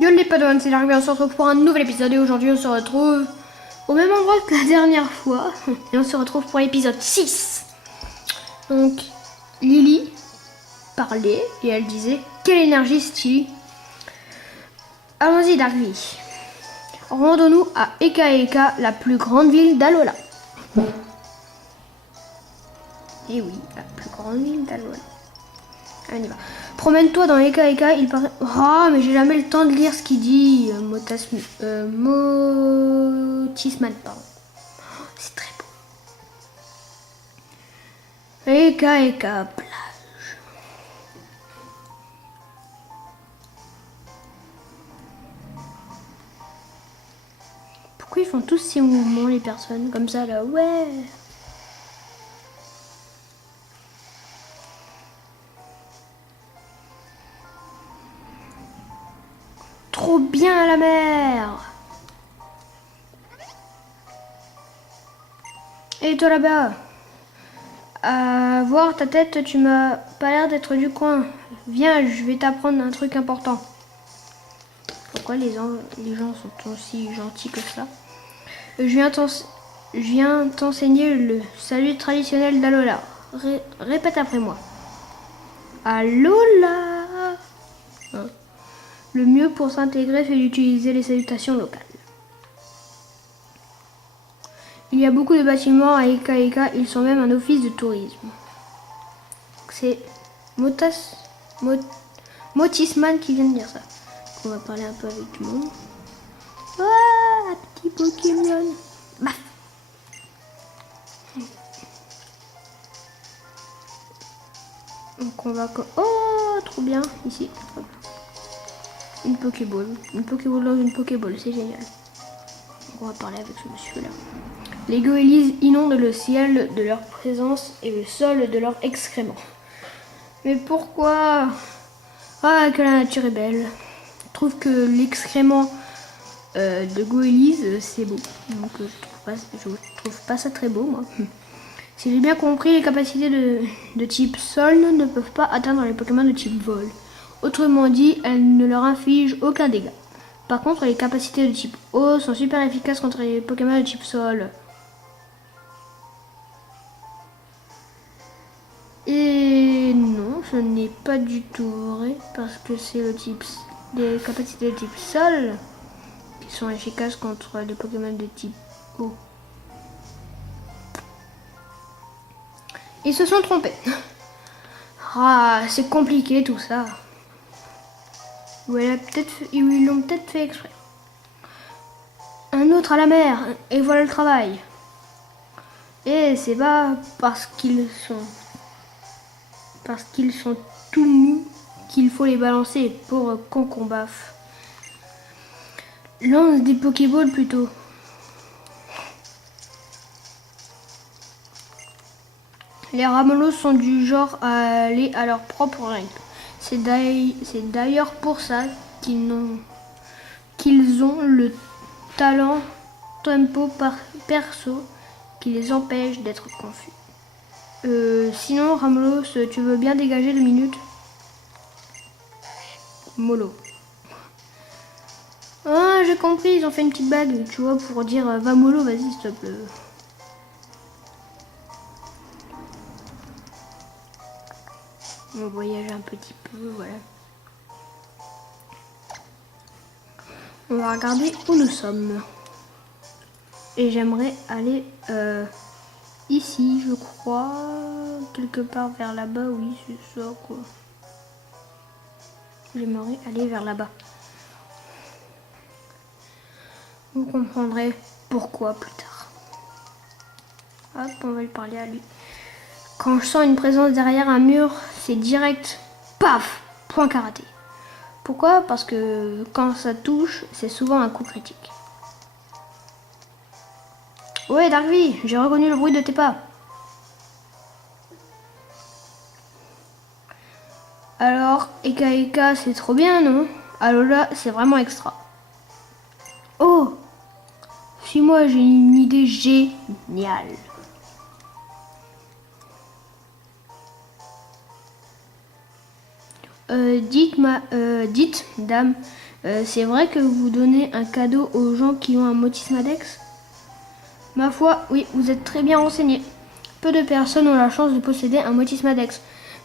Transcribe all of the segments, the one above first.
Yo les padawans, c'est Darby, on se retrouve pour un nouvel épisode et aujourd'hui on se retrouve au même endroit que la dernière fois et on se retrouve pour l'épisode 6. Donc Lily parlait et elle disait quelle énergie stylée. Allons-y Darby. Rendons-nous à Eka Eka, la plus grande ville d'Alola. Et oui, la plus grande ville d'Alola. On y va. Promène-toi dans Eka Eka, il paraît... Oh, mais j'ai jamais le temps de lire ce qu'il dit. Motisman, pardon. Oh, c'est très beau. Eka Eka, plage. Pourquoi ils font tous ces mouvements, les personnes, comme ça, là? Ouais. Trop bien à la mer. Et toi là-bas, à voir ta tête, tu m'as pas l'air d'être du coin. Viens, je vais t'apprendre un truc important. Pourquoi les gens sont aussi gentils que ça? Je viens t'enseigner le salut traditionnel d'Alola. Répète après moi. Alola. Hein. Le mieux pour s'intégrer, c'est d'utiliser les salutations locales. Il y a beaucoup de bâtiments à Eka Eka, ils sont même un office de tourisme. C'est Motisman qui vient de dire ça. On va parler un peu avec tout le monde. Ah, un petit Pokémon. Bah. Donc on va... Oh, trop bien, ici. Une Pokéball. Une Pokéball dans une Pokéball, c'est génial. On va parler avec ce monsieur-là. Les goélises inondent le ciel de leur présence et le sol de leur excréments. Mais pourquoi? Ah, que la nature est belle. Je trouve que l'excrément de goélise, c'est beau. Donc je trouve pas ça très beau, moi. Si j'ai bien compris, les capacités de type sol ne peuvent pas atteindre les Pokémon de type vol. Autrement dit, elles ne leur infligent aucun dégât. Par contre, les capacités de type eau sont super efficaces contre les Pokémon de type sol. Et non, ce n'est pas du tout vrai, parce que c'est les capacités de type sol qui sont efficaces contre les Pokémon de type eau. Ils se sont trompés. Ah, c'est compliqué tout ça. Ils l'ont peut-être fait exprès. Un autre à la mer, et voilà le travail. Et c'est pas parce qu'ils sont tout mous qu'il faut les balancer pour qu'on baffe. Lance des Pokéballs plutôt. Les Ramolos sont du genre à aller à leur propre règle. C'est d'ailleurs pour ça qu'ils ont le talent tempo perso qui les empêche d'être confus. Sinon, Ramolos, tu veux bien dégager 2 minutes? Mollo. Ah, j'ai compris, ils ont fait une petite bague, tu vois, pour dire va mollo, vas-y, s'il te plaît. On va voyager un petit peu, voilà. On va regarder où nous sommes. Et j'aimerais aller ici, je crois, quelque part vers là-bas, oui, c'est ça, quoi. J'aimerais aller vers là-bas. Vous comprendrez pourquoi plus tard. Hop, on va lui parler à lui. Quand je sens une présence derrière un mur, c'est direct, paf, point karaté. Pourquoi? Parce que quand ça touche, c'est souvent un coup critique. Ouais, Darby, j'ai reconnu le bruit de tes pas. Alors, Eka Eka, c'est trop bien, non? Alola, c'est vraiment extra. Oh! Suis-moi, j'ai une idée géniale. Dites, dame, c'est vrai que vous donnez un cadeau aux gens qui ont un Motismadex? Ma foi, oui, vous êtes très bien renseigné. Peu de personnes ont la chance de posséder un Motismadex,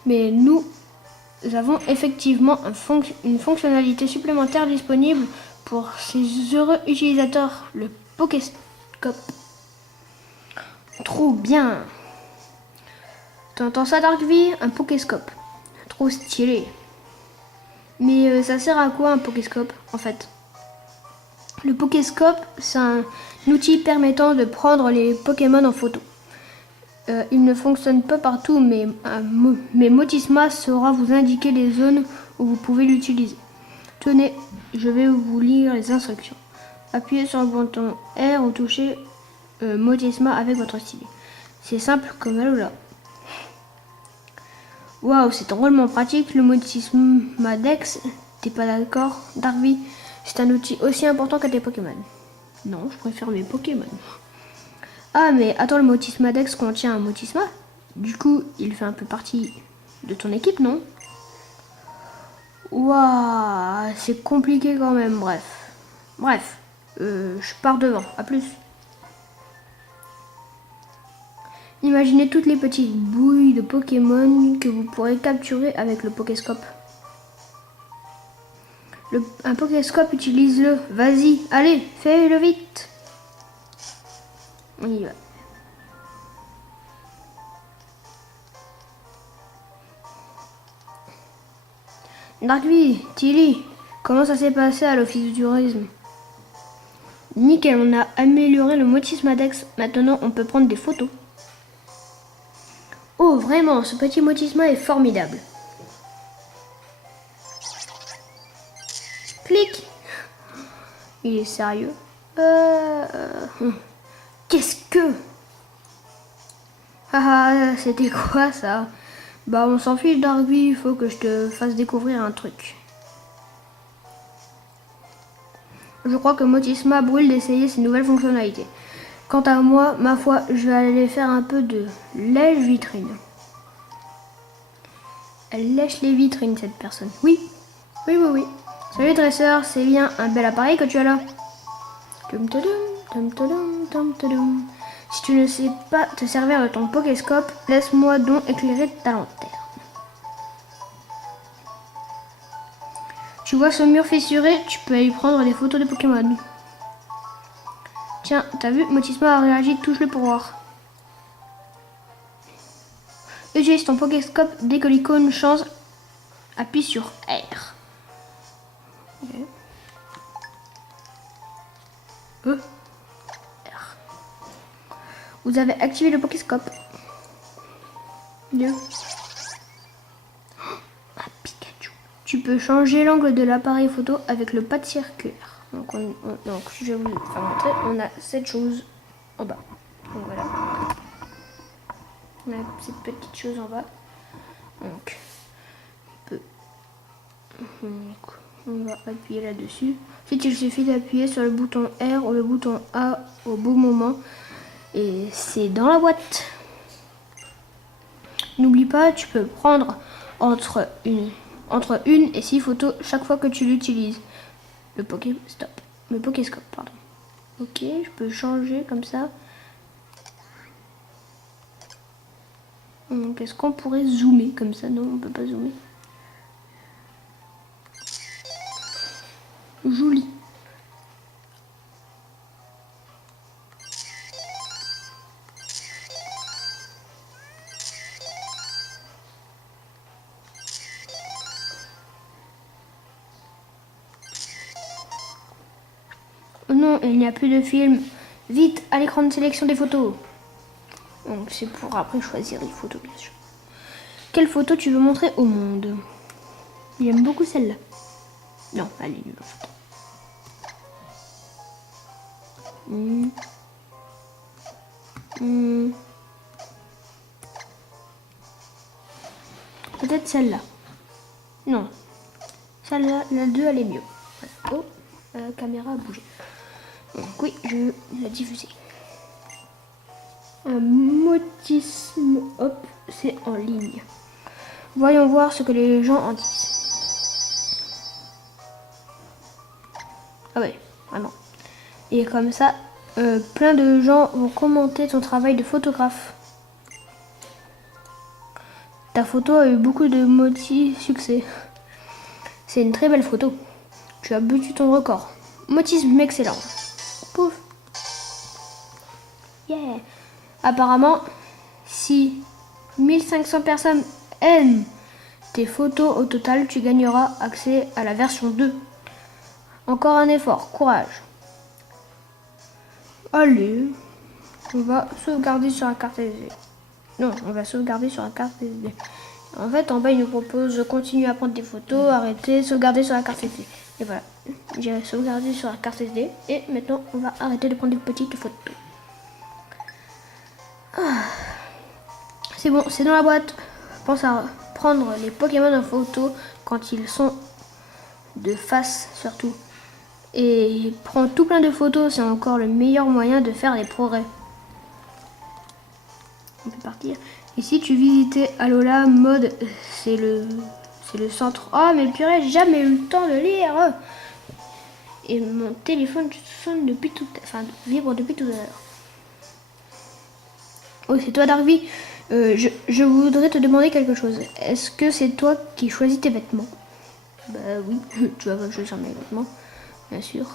mais nous avons effectivement une fonctionnalité supplémentaire disponible pour ces heureux utilisateurs, le Pokéscope. Trop bien! T'entends ça, Darkvi? Un Pokéscope. Trop stylé. Mais ça sert à quoi un Pokéscope, en fait? Le Pokéscope, c'est un outil permettant de prendre les Pokémon en photo. Il ne fonctionne pas partout, mais Motisma saura vous indiquer les zones où vous pouvez l'utiliser. Tenez, je vais vous lire les instructions. Appuyez sur le bouton R ou touchez Motisma avec votre stylet. C'est simple comme Alola. Waouh, c'est drôlement pratique le Motismadex. T'es pas d'accord, Darby? C'est un outil aussi important que tes Pokémon. Non, je préfère mes Pokémon. Ah, mais attends, le Motismadex contient un Motisma? Du coup, il fait un peu partie de ton équipe, non? Waouh, c'est compliqué quand même, bref. Je pars devant, à plus. Imaginez toutes les petites bouilles de Pokémon que vous pourrez capturer avec le Pokéscope. Un Pokéscope, utilise-le. Vas-y, allez, fais-le vite. On y va. Darkvi, Tilly, comment ça s'est passé à l'office du tourisme? Nickel, on a amélioré le Motismadex. Maintenant, on peut prendre des photos. Oh, vraiment, ce petit Motisma est formidable. Clic. Il est sérieux. Qu'est-ce que... Ah, c'était quoi ça? Bah, on s'en fiche, Darby, il faut que je te fasse découvrir un truc. Je crois que Motisma brûle d'essayer ces nouvelles fonctionnalités. Quant à moi, ma foi, je vais aller faire un peu de lèche-vitrine. Elle lèche les vitrines, cette personne. Oui. Salut, dresseur, c'est bien un bel appareil que tu as là. Si tu ne sais pas te servir de ton Pokéscope, laisse-moi donc éclairer ta lanterne. Tu vois ce mur fissuré? Tu peux y prendre des photos de Pokémon. Tiens, t'as vu? Motisma a réagi, touche-le pour voir. Utilise ton Pokéscope dès que l'icône change. Appuie sur R. Okay. R. Vous avez activé le Pokéscope. Bien. Un Pikachu. Tu peux changer l'angle de l'appareil photo avec le pad circulaire. Donc, je vais vous faire montrer. On a cette chose en bas. Donc voilà. On a cette petite chose en bas. Donc, on va appuyer là-dessus. Ensuite, il suffit d'appuyer sur le bouton R ou le bouton A au bon moment. Et c'est dans la boîte. N'oublie pas, tu peux prendre entre une et 6 photos chaque fois que tu l'utilises. Le Pokéscope, pardon. Ok, je peux changer comme ça. Donc, est-ce qu'on pourrait zoomer comme ça? Non, on peut pas zoomer. Joli. Oh non, il n'y a plus de film. Vite, à l'écran de sélection des photos. Donc c'est pour après choisir les photos, bien sûr. Quelle photo tu veux montrer au monde? J'aime beaucoup celle-là. Non, elle est nulle en fait. Peut-être celle-là. Non. Celle-là, la 2, elle est mieux. Oh, la caméra a bougé. Donc oui, je vais la diffuser. Un Motisme, hop, c'est en ligne. Voyons voir ce que les gens en disent. Ah ouais, vraiment. Et comme ça, plein de gens vont commenter ton travail de photographe. Ta photo a eu beaucoup de succès. C'est une très belle photo. Tu as battu ton record. Motisme excellent. Pouf. Yeah. Apparemment, si 1500 personnes aiment tes photos au total, tu gagneras accès à la version 2. Encore un effort, courage. Allez, on va sauvegarder sur la carte SD. Non, on va sauvegarder sur la carte SD. En fait, en bas, il nous propose continuer à prendre des photos, arrêter, sauvegarder sur la carte SD. Et voilà, j'ai sauvegardé sur la carte SD. Et maintenant, on va arrêter de prendre des petites photos. Ah. C'est bon, c'est dans la boîte. Pense à prendre les Pokémon en photo quand ils sont de face surtout. Et prends tout plein de photos, c'est encore le meilleur moyen de faire des progrès. On peut partir. Ici, tu visitais Alola Mode, c'est le centre. Oh, mais purée, j'ai jamais eu le temps de lire. Et mon téléphone sonne depuis vibre depuis tout à l'heure. Oh, c'est toi, Darby. Je voudrais te demander quelque chose. Est-ce que c'est toi qui choisis tes vêtements? Bah oui, tu vas choisir mes vêtements, bien sûr.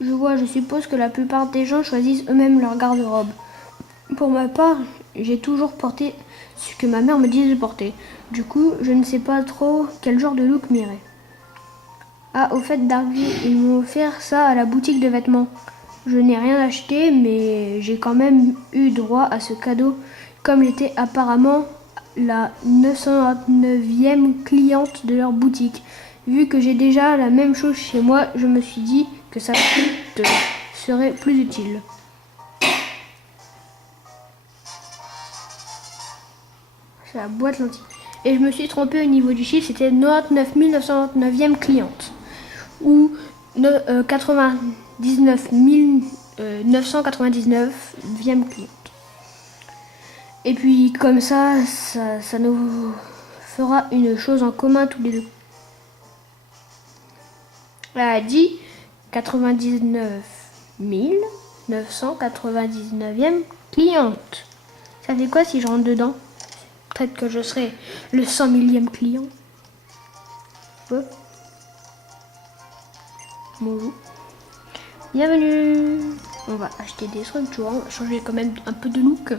Je vois, je suppose que la plupart des gens choisissent eux-mêmes leur garde-robe. Pour ma part, j'ai toujours porté ce que ma mère me disait de porter. Du coup, je ne sais pas trop quel genre de look m'irait. Ah, au fait, Darby, ils m'ont offert ça à la boutique de vêtements. Je n'ai rien acheté, mais j'ai quand même eu droit à ce cadeau, comme j'étais apparemment la 999e cliente de leur boutique. Vu que j'ai déjà la même chose chez moi, je me suis dit que ça serait plus utile. C'est la boîte lentille. Et je me suis trompée au niveau du chiffre, c'était 99 999e cliente. Ou 99 999e cliente. Et puis comme ça nous fera une chose en commun tous les deux. Elle a dit 99 999e cliente. Ça fait quoi si je rentre dedans? Peut-être que je serai le 100 millième client. Ouais. Bonjour. Bienvenue. On va acheter des trucs, tu vois. On va changer quand même un peu de look.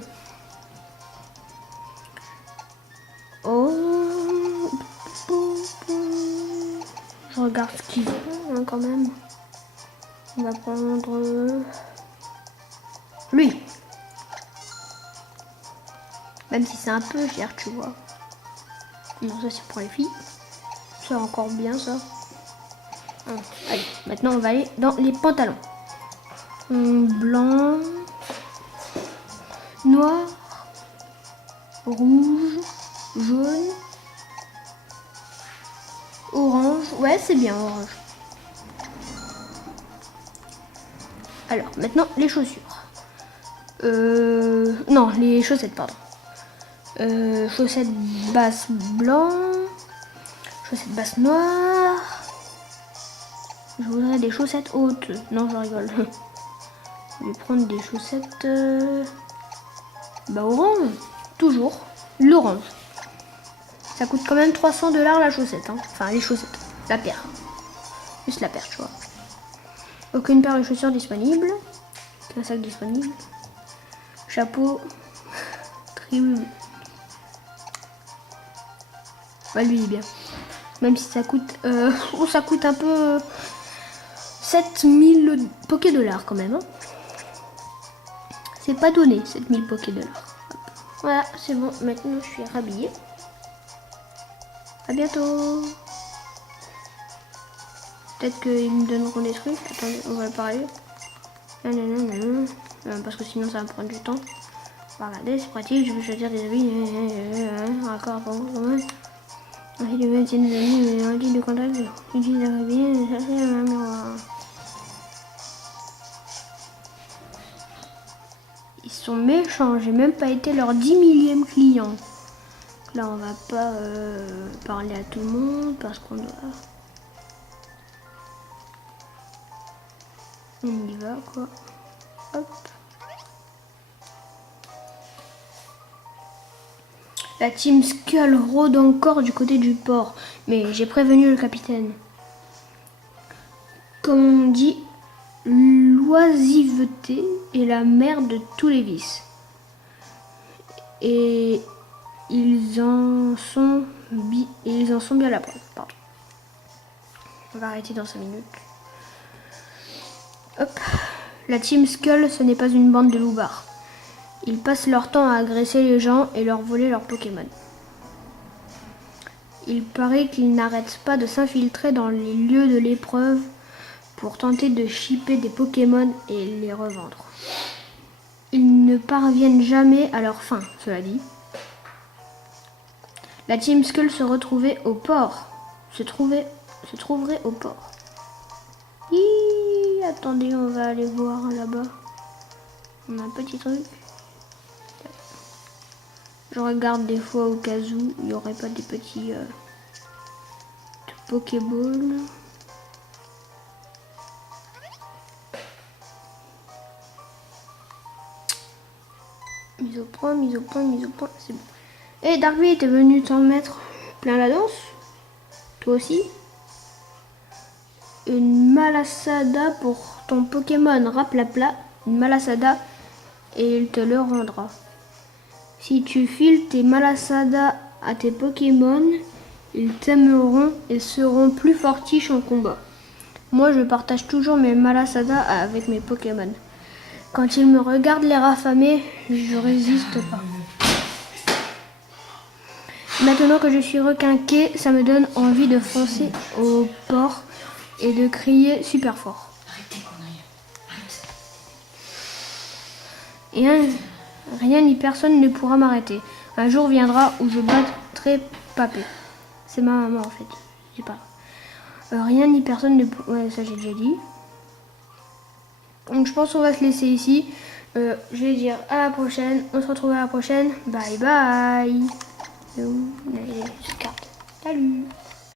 Oh. Je regarde ce qu'ils ont hein, quand même. On va prendre lui. Même si c'est un peu cher, tu vois. Non, ça c'est pour les filles. C'est encore bien ça. Allez, maintenant on va aller dans les pantalons. Blanc, noir, rouge, jaune, orange. Ouais, c'est bien orange. Alors, maintenant les chaussures. Non, les chaussettes, pardon. Chaussettes basses blanc, chaussettes basses noires. Je voudrais des chaussettes hautes. Non, je rigole. Je vais prendre des chaussettes orange. Toujours l'orange. Ça coûte quand même 300 $ la chaussette. Hein. Enfin, les chaussettes. La paire. Juste la paire, tu vois. Aucune paire de chaussures disponible. Un sac disponible. Chapeau. Tribu. Bah, lui, il est bien. Même si ça coûte... ça coûte un peu... 7000 Poké-dollars quand même. Hein. C'est pas donné, 7000 Poké-dollars. Voilà, c'est bon. Maintenant, je suis rhabillée. À bientôt. Peut-être qu'ils me donneront des trucs. Attendez, on va parler. Parce que sinon, ça va me prendre du temps. Regardez, c'est pratique. Je vais choisir des habits. D'accord, bon. Ainsi de médecine de vie, un de contact. Utilise la cabine. Ça, c'est un miroir. Ils sont méchants, j'ai même pas été leur 10 millième client. Là, on va pas parler à tout le monde parce qu'on doit... On y va quoi. Hop. La team Skull rôde encore du côté du port, mais j'ai prévenu le capitaine. Comme on dit, l'oisiveté est la mère de tous les vices. Et ils en sont bien la preuve. Pardon. On va arrêter dans 5 minutes. Hop. La team Skull, ce n'est pas une bande de loupards. Ils passent leur temps à agresser les gens et leur voler leurs Pokémon. Il paraît qu'ils n'arrêtent pas de s'infiltrer dans les lieux de l'épreuve pour tenter de shipper des Pokémon et les revendre. Ils ne parviennent jamais à leur fin, cela dit. La team Skull se trouverait au port. Hi, attendez, on va aller voir là-bas. On a un petit truc. Je regarde des fois au cas où il n'y aurait pas des petits Pokéballs. Mise au point, c'est bon. Et Darby, t'es venu t'en mettre plein la danse? Toi aussi? Une Malasada pour ton Pokémon Raplapla, une Malasada, et il te le rendra. Si tu files tes Malasada à tes Pokémon, ils t'aimeront et seront plus fortiches en combat. Moi, je partage toujours mes Malasada avec mes Pokémon. Quand ils me regardent l'air affamé, je résiste pas. Maintenant que je suis requinqué, ça me donne envie de foncer au port et de crier super fort. Et rien ni personne ne pourra m'arrêter. Un jour viendra où je battrai Papé. C'est ma maman en fait. Je sais pas. Rien ni personne ne pourra... Ouais, ça j'ai déjà dit. Donc je pense qu'on va se laisser ici. Je vais dire à la prochaine. On se retrouve à la prochaine. Bye bye. Salut.